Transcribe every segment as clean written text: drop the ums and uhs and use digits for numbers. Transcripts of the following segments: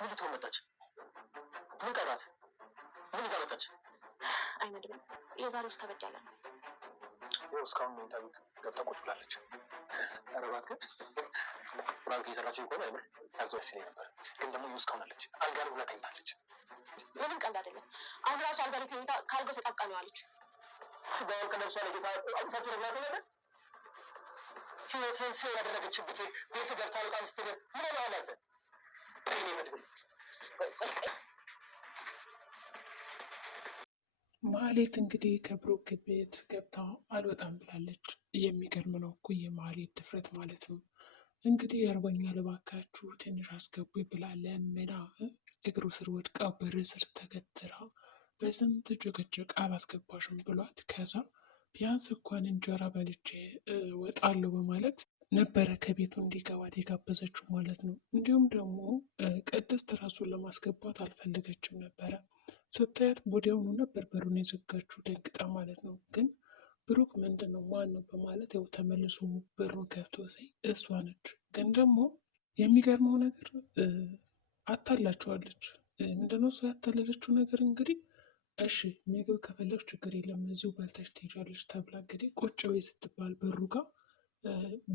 ልጅቷ መጣች። ምን ቀራት? ምን ይዛ መጣች? አይመድብም። የዛሬው ውስጥ ከበድ ያለ ነው። ይኸው እስካሁን መኝታ ቤት ገብታ ቁጭ ብላለች። ኧረ እባክህ ፕራንክ እየሰራችኝ ከሆነ አይምር ሳግዞ ደስ ይለኝ ነበር። ግን ደግሞ ይኸው እስካሁን አለች። አልጋ ላይ ሁላ ተኝታለች። ምንም ቀልድ አይደለም። አሁን ራሱ አልጋ ላይ ተኝታ ከአልጋው ተጣብቃ ነው ያለችው። ስጋውን ከነፍሷ ለጌታ አውጥታችሁ ነግራት ነበር። ህይወትን ሲሆን ያደረገችበት ሴት ቤት ገብታ በጣም ስትል ምን ሆነሃል አንተ? ይኔ መድብል ማህሌት እንግዲህ ከብሩክ ቤት ገብታ አልወጣም ብላለች። የሚገርም ነው እኮ የማህሌት ድፍረት ማለት ነው። እንግዲህ ያርበኛል እባካችሁ ትንሽ አስገቡ ብላ ለምና እግሩ ስር ወድቃ በር ስር ተገትራ በስንት ጭቅጭቅ አላስገባሽም ብሏት ከዛ ቢያንስ እንኳን እንጀራ በልቼ ወጣለሁ በማለት ነበረ ከቤቱ እንዲገባት የጋበዘችው ማለት ነው። እንዲሁም ደግሞ ቅድስት ራሱን ለማስገባት አልፈለገችም ነበረ። ስታያት ወዲያውኑ ነበር በሩን የዘጋችው ደንግጣ ማለት ነው። ግን ብሩክ ምንድን ነው ማን ነው በማለት ያው ተመልሶ በሩን ከፍቶ ሳይ እሷ ነች። ግን ደግሞ የሚገርመው ነገር አታላቸዋለች። ምንድነው እሷ ያታለለችው ነገር እንግዲህ እሺ ምግብ ከፈለግሽ ችግር የለም እዚሁ በልተሽ ትሄጃለሽ ተብላ እንግዲህ ቁጭ በይ ስትባል በሩ ጋር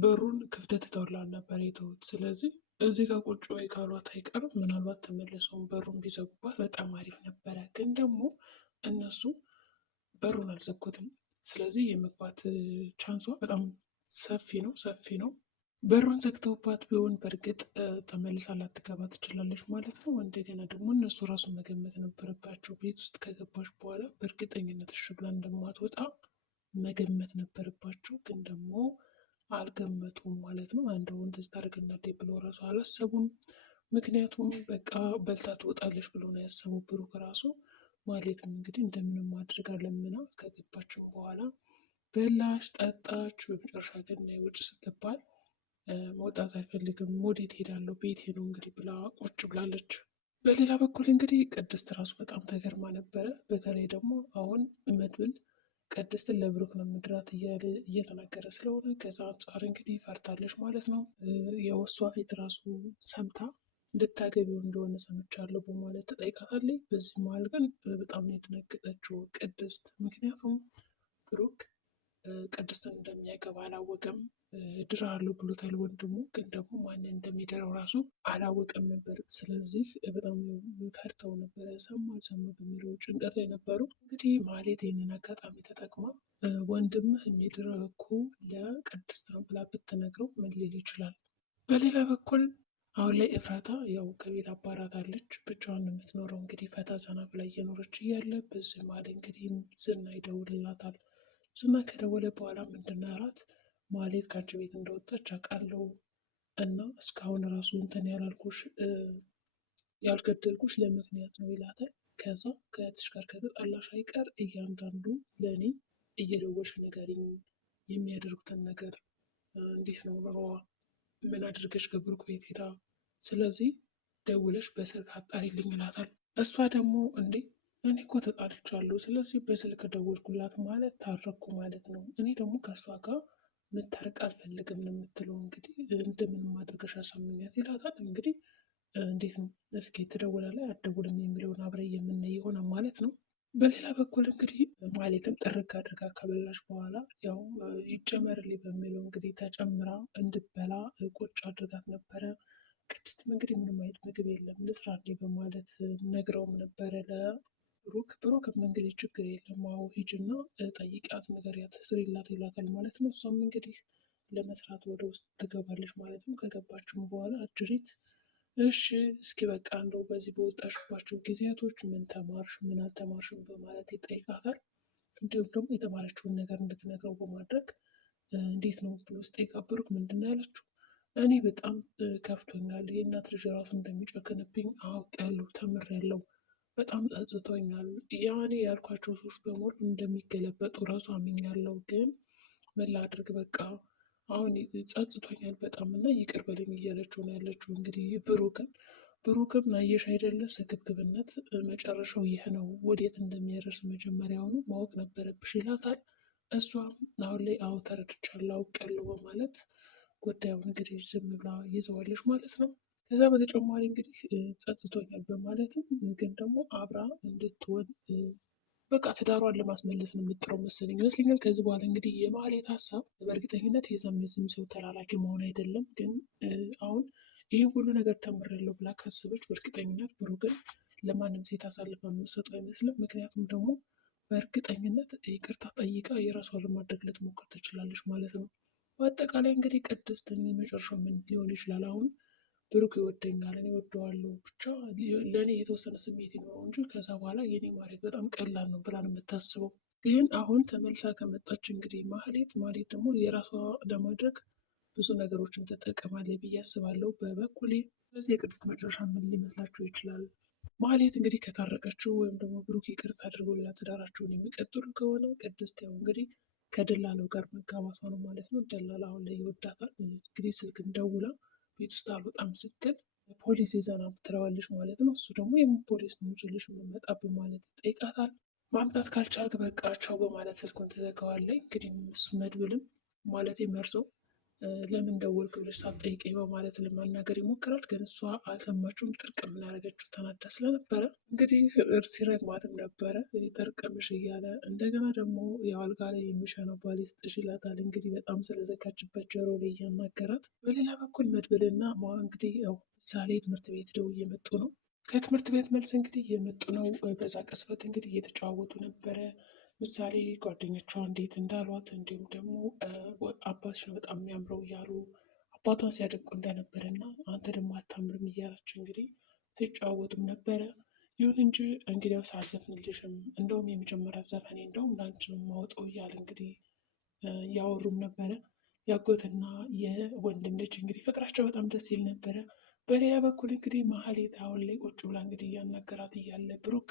በሩን ክፍተት ትተውላል ነበር የተውት። ስለዚህ እዚህ ጋር ቁጭ በይ ካሏት አይቀርም ምናልባት ተመልሰውን በሩን ቢዘጉባት በጣም አሪፍ ነበረ። ግን ደግሞ እነሱ በሩን አልዘጉትም። ስለዚህ የመግባት ቻንሷ በጣም ሰፊ ነው። በሩን ዘግተውባት ቢሆን በእርግጥ ተመልሳ ላትገባ ትችላለች ማለት ነው። እንደገና ደግሞ እነሱ ራሱ መገመት ነበረባቸው። ቤት ውስጥ ከገባች በኋላ በእርግጠኝነት እሺ ብላ እንደማትወጣ መገመት ነበረባቸው። ግን ደግሞ አልገመቱም ማለት ነው። አንድ ወንድ ስታደርግናዴ ብለው ራሱ አላሰቡም። ምክንያቱም በቃ በልታ ትወጣለች ብሎ ነው ያሰቡ ብሩክ ራሱ። ማለትም እንግዲህ እንደምንም አድርጋ ለምና ከገባችም በኋላ በላሽ ጠጣች። በመጨረሻ ግን ናይ ውጭ ስትባል መውጣት አይፈልግም። ወዴት ሄዳለሁ ቤቴ ነው እንግዲህ ብላ ቁጭ ብላለች። በሌላ በኩል እንግዲህ ቅድስት ራሱ በጣም ተገርማ ነበረ። በተለይ ደግሞ አሁን መድብል ቅድስትን ለብሩክ ነው ምድራት እየተናገረ ስለሆነ ከዛ አንጻር እንግዲህ ፈርታለች ማለት ነው። የወሷ ፊት ራሱ ሰምታ ልታገቢው እንደሆነ ሰምቻለሁ በማለት ተጠይቃታለች። በዚህ መሀል ግን በጣም ነው የደነገጠችው ቅድስት። ምክንያቱም ብሩክ ቅድስትን እንደሚያገባ አላወቀም። ድራለሁ ብሎታል ወንድሙ፣ ግን ደግሞ ማንን እንደሚደራው ራሱ አላወቀም ነበር። ስለዚህ በጣም ፈርተው ነበረ። ሰማ አልሰማ በሚለው ጭንቀት ላይ ነበሩ። እንግዲህ ማህሌት ይህንን አጋጣሚ ተጠቅማ ወንድምህ የሚድረው እኮ ለቅድስት ነው ብላ ብትነግረው ምን ሊል ይችላል? በሌላ በኩል አሁን ላይ ኤፍራታ ያው ከቤት አባራታለች። ብቻዋን የምትኖረው እንግዲህ ፈታ ዘና ብላ እየኖረች እያለ በዚህ መሀል እንግዲህ ዝና ይደውልላታል። ዝና ከደወለ በኋላ ምንድን ነው ያላት? ማህሌት ከአንቺ ቤት እንደወጣች አውቃለሁ እና እስካሁን ራሱ እንትን ያልገደልኩሽ ለምክንያት ነው ይላታል። ከዛ ከእህትሽ ጋር ከተጣላሽ አይቀር እያንዳንዱ ለእኔ እየደወልሽ ንገሪኝ፣ የሚያደርጉትን ነገር እንዴት ነው ኑሮዋ፣ ምን አድርገሽ ከብሩክ ቤት ሄዳ፣ ስለዚህ ደውለሽ በስልክ አጣሪልኝ ይላታል። እሷ ደግሞ እንዴ እኔ እኮ ተጣልቻለሁ፣ ስለዚህ በስልክ ደወልኩላት ማለት ታረኩ ማለት ነው። እኔ ደግሞ ከእሷ ጋር መታረቅ አልፈልግም ነው የምትለው። እንግዲህ እንደምንም አድርገሽ አሳምኛት ይላታል። እንግዲህ እንዴት ነው እስኪ ትደውላለች አትደውልም የሚለውን አብረ የምናይ ይሆናል ማለት ነው። በሌላ በኩል እንግዲህ ማለትም ጥርግ አድርጋ ከበላሽ በኋላ ያው ይጨመርልኝ በሚለው እንግዲህ ተጨምራ እንድበላ ቁጭ አድርጋት ነበረ። ቅድስትም እንግዲህ ምንም አይነት ምግብ የለም ልስራልኝ በማለት ነግረውም ነበረ ብሩክም እንግዲህ ችግር የለም አዎ ሂጂና ጠይቂያት ንገሪያት ስሪላት ይላታል ማለት ነው። እሷም እንግዲህ ለመስራት ወደ ውስጥ ትገባለች ማለት ነው። ከገባችም በኋላ አጅሪት እሺ እስኪ በቃ እንደው በዚህ በወጣሽባቸው ጊዜያቶች ምን ተማርሽ ምን አልተማርሽም በማለት ይጠይቃታል። እንዲሁም ደግሞ የተማረችውን ነገር እንድትነግረው በማድረግ እንዴት ነው ብሎ ሲጠይቃት ብሩክ ምንድን ነው ያለችው? እኔ በጣም ከፍቶኛል፣ የእናት ልጅ ራሱ እንደሚጨክንብኝ አውቄያለሁ፣ ተምሬያለሁ፣ በጣም ጸጽቶኛል። ያኔ ያልኳቸው ሰዎች በሙሉ እንደሚገለበጡ ራሱ አምኛለሁ። ግን ምን ላድርግ በቃ አሁን ጸጽቶኛል በጣም እና ይቅር በለኝ እያለችው ነው ያለችው። እንግዲህ ብሩክም አየሽ አይደለ ስግብግብነት መጨረሻው ይህ ነው፣ ወዴት እንደሚያደርስ መጀመሪያውኑ ማወቅ ነበረብሽ ይላታል። እሷም አሁን ላይ አዎ ተረድቻለሁ አውቄያለሁ በማለት ጉዳዩን እንግዲህ ዝም ብላ ይዘዋለች ማለት ነው። ከዛ በተጨማሪ እንግዲህ ጸጽቶኛል በማለትም ግን ደግሞ አብራ እንድትሆን በቃ ትዳሯን ለማስመለስ ነው የምጥረው መሰለኝ ይመስለኛል። ከዚህ በኋላ እንግዲህ የማህሌት ሀሳብ በእርግጠኝነት የዛም ሰው ተላላኪ መሆን አይደለም። ግን አሁን ይህን ሁሉ ነገር ተምሬያለሁ ብላ ካሰበች በእርግጠኝነት ብሩክን ለማንም ሴት አሳልፋ የምትሰጠው አይመስልም። ምክንያቱም ደግሞ በእርግጠኝነት ይቅርታ ጠይቃ የራሷን ለማድረግ ልትሞክር ትችላለች ማለት ነው። በአጠቃላይ እንግዲህ ቅድስት የመጨረሻው ምን ሊሆን ይችላል? አሁን ብሩክ ይወደኛል፣ እኔ እወደዋለሁ፣ ብቻ ለእኔ የተወሰነ ስሜት ይኖረው እንጂ ከዛ በኋላ የኔ ማድረግ በጣም ቀላል ነው ብላ ነው የምታስበው። ግን አሁን ተመልሳ ከመጣች እንግዲህ ማህሌት ደግሞ የራሷ ለማድረግ ብዙ ነገሮችን ትጠቀማለች ብዬ አስባለሁ በበኩሌ። ስለዚህ የቅድስት መጨረሻ ምን ሊመስላችሁ ይችላል? ማህሌት እንግዲህ ከታረቀችው ወይም ደግሞ ብሩክ ይቅርታ አድርጎላት ትዳራቸውን የሚቀጥሉ ከሆነ ቅድስት ያው እንግዲህ ከደላላው ጋር መጋባቷ ነው ማለት ነው። ደላላ አሁን ላይ ይወዳታል። እንግዲህ ስልክም ደውላ ቤት ውስጥ አልወጣም ስትል ፖሊስ ይዘና ትለዋለች ማለት ነው። እሱ ደግሞ የምን ፖሊስ ነው ይዤልሽ የምመጣ በማለት ይጠይቃታል። ማምጣት ካልቻልክ በቃቸው በማለት ስልኩን ትዘጋዋለች። እንግዲህ እሱ መድብልም ማለት መርሶ ለምን ደወልክ ብለሽ ሳትጠይቀኝ በማለት ለማናገር ይሞክራል። ግን እሷ አልሰማችውም። ጥርቅም ላደረገችው ተናዳ ስለነበረ እንግዲህ ሲረግማትም ነበረ ጠርቅምሽ እያለ እንደገና ደግሞ የአልጋ ላይ የሚሸነው ባል ይስጥሽ ይላታል። እንግዲህ በጣም ስለዘጋችበት ጆሮ ላይ እያናገራት፣ በሌላ በኩል መድብልና እንግዲህ ያው ምሳሌ ትምህርት ቤት ደው እየመጡ ነው። ከትምህርት ቤት መልስ እንግዲህ እየመጡ ነው። በዛ ቅስፈት እንግዲህ እየተጫወቱ ነበረ። ምሳሌ ጓደኞቿ እንዴት እንዳሏት እንዲሁም ደግሞ አባትሽ ነው በጣም የሚያምረው እያሉ አባቷን ሲያደንቁ እንደነበረ እና አንተ ደግሞ አታምርም እያላቸው እንግዲህ ሲጫወቱም ነበረ። ይሁን እንጂ እንግዲያውስ አልዘፍንልሽም፣ እንደውም የመጀመሪያ ዘፈኔ እንደውም ለአንቺ ነው የማወጣው እያለ እንግዲህ ያወሩም ነበረ። ያጎትና የወንድም ልጅ እንግዲህ ፍቅራቸው በጣም ደስ ይል ነበረ። በሌላ በኩል እንግዲህ ማህሌት አሁን ላይ ቁጭ ብላ እንግዲህ እያናገራት እያለ ብሩክ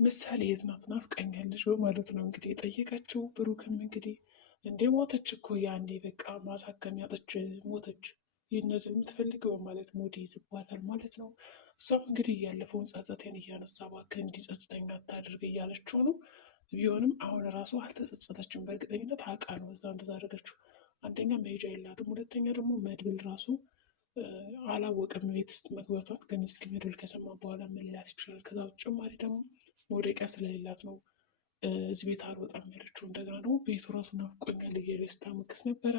ምሳሌ የት ናት ናፍቃኛለች በማለት ነው እንግዲህ የጠየቀችው። ብሩክም እንግዲህ እንደ ሞተች እኮ ያንዴ በቃ ማሳከም ያጠች ሞተች ይህንን የምትፈልገው ማለት ሞድ ይዝባታል ማለት ነው። እሷም እንግዲህ ያለፈውን ጸጸቴን እያነሳ እባክህ እንዲጸጽተኛ አታድርግ እያለችው ነው። ቢሆንም አሁን ራሱ አልተጸጸተችም። በእርግጠኝነት አውቃ ነው እዛ እንደዛ አደረገችው። አንደኛ መሄጃ የላትም፣ ሁለተኛ ደግሞ መድብል ራሱ አላወቀም ቤት ውስጥ መግባቷን። ግን እስኪ መድብል ከሰማ በኋላ ምን ሊላት ይችላል? ከዛ በተጨማሪ ደግሞ መውደቂያ ስለሌላት ነው እዚህ ቤት አልወጣም ያለችው። እንደገና ደግሞ ቤቱ ራሱ ናፍቆኛል እያለች ስታሞግስ ነበረ።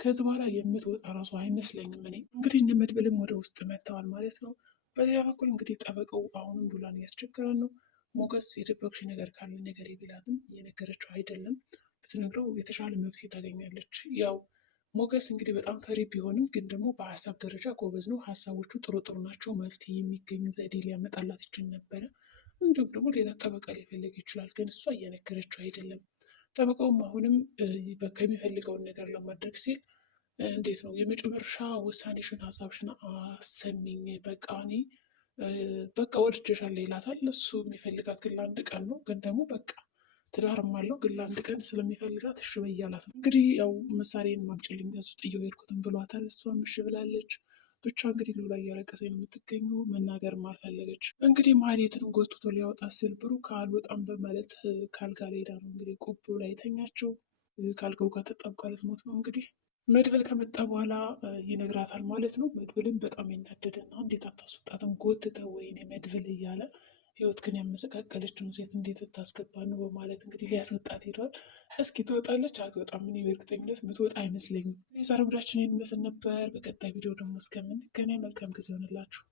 ከዚህ በኋላ የምትወጣ ራሱ አይመስለኝም። እኔ እንግዲህ እነ መድብልም ወደ ውስጥ መጥተዋል ማለት ነው። በሌላ በኩል እንግዲህ ጠበቃው አሁንም ዱላን እያስቸገራን ነው። ሞገስ የደበቅሽ ነገር ካለ ነገር ቢላትም እየነገረችው አይደለም። ብትነግረው የተሻለ መፍትሄ ታገኛለች። ያው ሞገስ እንግዲህ በጣም ፈሪ ቢሆንም ግን ደግሞ በሀሳብ ደረጃ ጎበዝ ነው። ሀሳቦቹ ጥሩ ጥሩ ናቸው። መፍትሄ የሚገኝ ዘዴ ሊያመጣላት ይችል ነበረ። እንዲሁም ደግሞ ሌላ ጠበቃ ሊፈልግ ይችላል። ግን እሷ እየነገረችው አይደለም። ጠበቃውም አሁንም በቃ የሚፈልገውን ነገር ለማድረግ ሲል እንዴት ነው የመጨረሻ ውሳኔሽን ሀሳብሽን አሰሚኝ፣ በቃ እኔ በቃ ወድጄሻለሁ ይላታል። እሱ የሚፈልጋት ግን ለአንድ ቀን ነው። ግን ደግሞ በቃ ትዳርም አለው ግን ለአንድ ቀን ስለሚፈልጋት እሺ በይ እያላት ነው። እንግዲህ ያው ምሳሌን ማምጪልኝ ከሱ ጥዬው ሄድኩትም ብሏታል። እሷም እሺ ብላለች። ብቻ እንግዲህ ሉላ እያለቀሰች ነው የምትገኘው። መናገርም አልፈለገች። እንግዲህ ማህሌትን ጎትቶ ሊያወጣ ስል ብሩክ አልወጣም በማለት ካልጋ ላይ ሄዳ ነው እንግዲህ ቁብ ላይ ተኛቸው። ካልጋው ጋር ተጣብቃ ልትሞት ነው። እንግዲህ መድብል ከመጣ በኋላ ይነግራታል ማለት ነው። መድብልም በጣም ይናደድና እንዴት አታስወጣትም ጎትተው ወይኔ መድብል እያለ ህይወት ግን ያመሰቃቀለችውን ሴት እንዴት ብታስገባ ነው በማለት እንግዲህ ሊያስወጣት ሄዷል። እስኪ ትወጣለች አትወጣም? እኔ በእርግጠኝነት ምትወጣ አይመስለኝም። የዛሬው ቪዲዮአችን ይህን ይመስል ነበር። በቀጣይ ቪዲዮ ደግሞ እስከምንገናኝ መልካም ጊዜ ይሆንላችሁ።